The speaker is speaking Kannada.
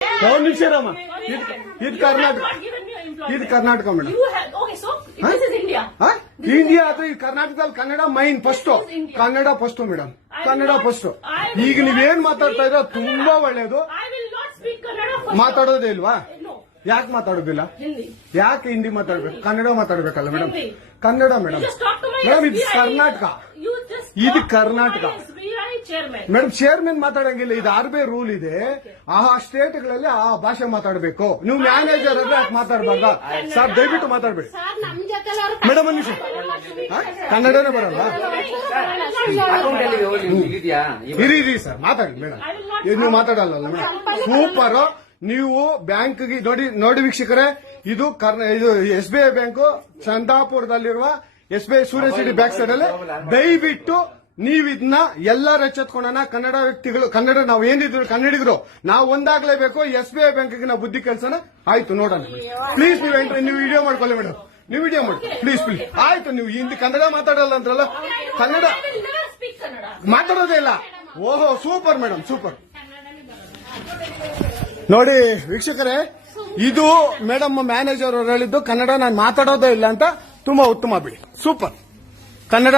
ಒಂದು ನಿಮಿಷ ರಾಮ, ಇದು ಕರ್ನಾಟಕ, ಇದು ಕರ್ನಾಟಕ ಮೇಡಮ್. ಇಂಡಿಯಾ ಅದು ಈ ಕರ್ನಾಟಕದಲ್ಲಿ Kannada main first, Kannada first madam, Kannada first. ಈಗ ನೀವೇನ್ ಮಾತಾಡ್ತಾ ಇರೋ ತುಂಬಾ ಒಳ್ಳೇದು. ಮಾತಾಡೋದೇ ಇಲ್ವಾ? ಯಾಕೆ ಮಾತಾಡೋದಿಲ್ಲ? ಯಾಕೆ ಹಿಂದಿ ಮಾತಾಡ್ಬೇಕು? ಕನ್ನಡ ಮಾತಾಡ್ಬೇಕಲ್ಲ ಮೇಡಮ್? ಕನ್ನಡ ಮೇಡಮ್. ಮೇಡಮ್ ಇದು ಕರ್ನಾಟಕ, ಇದು ಕರ್ನಾಟಕ ಮೇಡಮ್. ಚೇರ್ಮನ್ ಮಾತಾಡಂಗಿಲ್ಲ, ಇದು ಆರ್ಬಿ ರೂಲ್ ಇದೆ. ಆ ಸ್ಟೇಟ್ಗಳಲ್ಲಿ ಆ ಭಾಷೆ ಮಾತಾಡಬೇಕು. ನೀವು ಮ್ಯಾನೇಜರ್ ಆದ್ರೆ ಯಾಕೆ ಮಾತಾಡ್ಬಾರ್ದ ಸರ್? ದಯವಿಟ್ಟು ಮಾತಾಡ್ಬೇಡಿ ಮೇಡಮ್. ಒಂದು ನಿಮಿಷ, ಕನ್ನಡನೇ ಬರಲ್ಲ? ಇರಿ ಸರ್, ಮಾತಾಡಿ ಮೇಡಮ್. ನೀವು ಮಾತಾಡಲ್ಲ ಮೇಡಮ್? ಸೂಪರ್. ನೀವು ಬ್ಯಾಂಕ್ಗೆ ನೋಡಿ ವೀಕ್ಷಕರೇ, ಇದು SBI ಬ್ಯಾಂಕು ಚಂದಾಪುರದಲ್ಲಿರುವ SBI ಸೂರ್ಯ ಸಿಟಿ ಬ್ಯಾಕ್ ಸೈಡ್ ಅಲ್ಲಿ. ದಯವಿಟ್ಟು ನೀವು ಇದನ್ನ ಎಲ್ಲರೂ ಎಚ್ಚೆತ್ಕೊಳ್ಳೋಣ. ಕನ್ನಡ ವ್ಯಕ್ತಿಗಳು, ಕನ್ನಡ ನಾವು ಏನಿದ್ರು ಕನ್ನಡಿಗರು, ನಾವು ಒಂದಾಗ್ಲೇಬೇಕು. SBI ಬ್ಯಾಂಕ್ಗೆ ನಾವು ಬುದ್ಧಿ ಕಲ್ಸೋಣ. ಆಯ್ತು, ನೋಡೋಣ ಪ್ಲೀಸ್. ನೀವು ವಿಡಿಯೋ ಮಾಡ್ಕೊಳ್ಳಿ ಮೇಡಮ್, ನೀವು ವಿಡಿಯೋ ಮಾಡಿ ಪ್ಲೀಸ್. ಆಯ್ತು, ನೀವು ಹಿಂದಿ ಕನ್ನಡ ಮಾತಾಡಲ್ಲ ಅಂದ್ರಲ್ಲ? ಕನ್ನಡ ಮಾತಾಡೋದೇ ಇಲ್ಲ. ಓಹೋ, ಸೂಪರ್ ಮೇಡಮ್, ಸೂಪರ್. ನೋಡಿ ವೀಕ್ಷಕರೇ, ಇದು ಮೇಡಮ್ ಮ್ಯಾನೇಜರ್ ಅವರು ಹೇಳಿದ್ದು ಕನ್ನಡ ನಾನು ಮಾತಾಡೋದೇ ಇಲ್ಲ ಅಂತ. ತುಂಬಾ ಉತ್ತಮ ಬಿಡಿ, ಸೂಪರ್. ಕನ್ನಡ